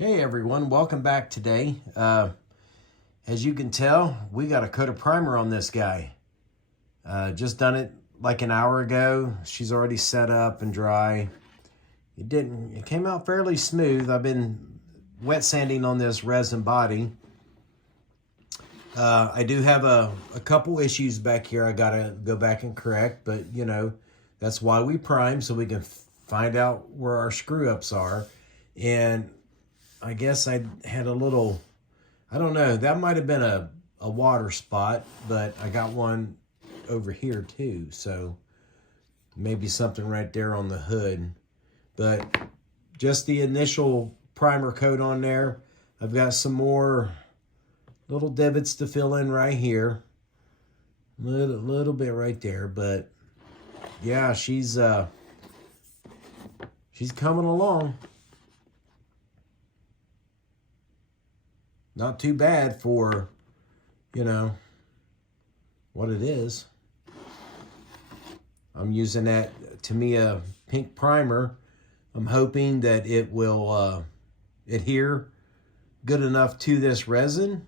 Hey everyone, welcome back today. As you can tell, we got a coat of primer on this guy. Just done it like an hour ago. She's already set up and dry. It came out fairly smooth. I've been wet sanding on this resin body. I do have a couple issues back here I gotta go back and correct, but you know, that's why we prime, so we can find out where our screw ups are. And I guess I had a little, I don't know, that might have been a water spot, but I got one over here too. So maybe something right there on the hood. But just the initial primer coat on there. I've got some more little divots to fill in right here. Little bit right there, but yeah, she's coming along. Not too bad for, you know, what it is. I'm using that Tamiya pink primer. I'm hoping that it will adhere good enough to this resin,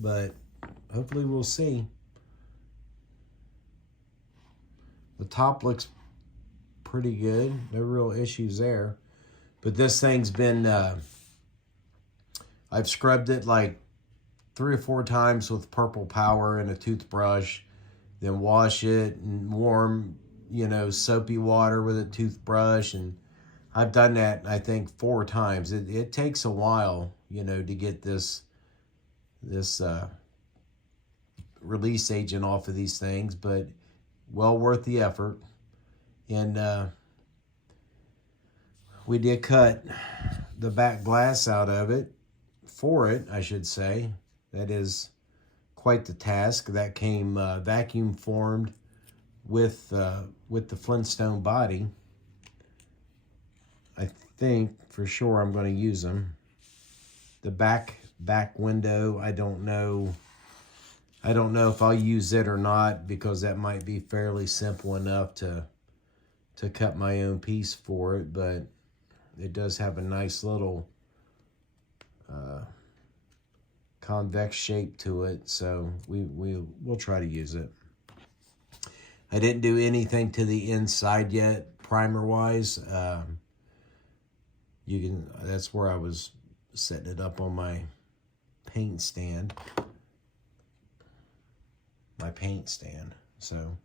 but hopefully we'll see. The top looks pretty good. No real issues there. But this thing's been... I've scrubbed it like 3 or 4 times with Purple Power and a toothbrush, then wash it in warm, you know, soapy water with a toothbrush. And I've done that, I think, 4 times. It takes a while, you know, to get this release agent off of these things, but well worth the effort. And we did cut the back glass out of it. For it, I should say. That is quite the task. That came vacuum formed with the Flintstone body. I think for sure I'm going to use them. The back window, I don't know. I don't know if I'll use it or not, because that might be fairly simple enough to cut my own piece for it. But it does have a nice little convex shape to it, so we'll try to use it. I didn't do anything to the inside yet, primer wise. That's where I was setting it up on my paint stand. So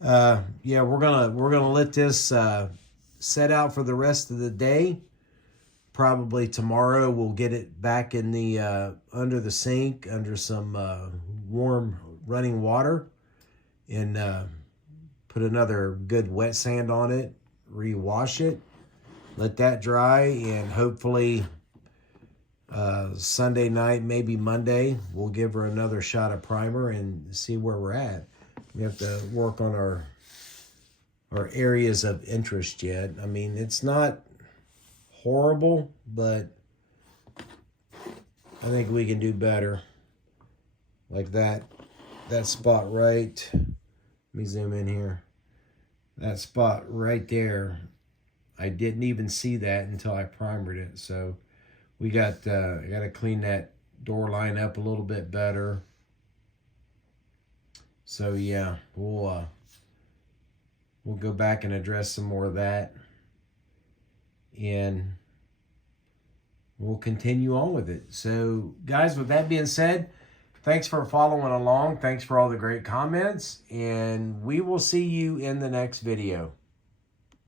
yeah, we're gonna let this set out for the rest of the day. Probably tomorrow we'll get it back in the under the sink, under some warm running water, and put another good wet sand on it, rewash it, let that dry, and hopefully Sunday night, maybe Monday, we'll give her another shot of primer and see where we're at. We have to work on our areas of interest yet. I mean, it's not horrible, but I think we can do better. Like that spot right, let me zoom in here. That spot right there, I didn't even see that until I primered it. So we got I got to clean that door line up a little bit better. So yeah, we'll go back and address some more of that, and we'll continue on with it. So guys, with that being said, thanks for following along. Thanks for all the great comments, and we will see you in the next video.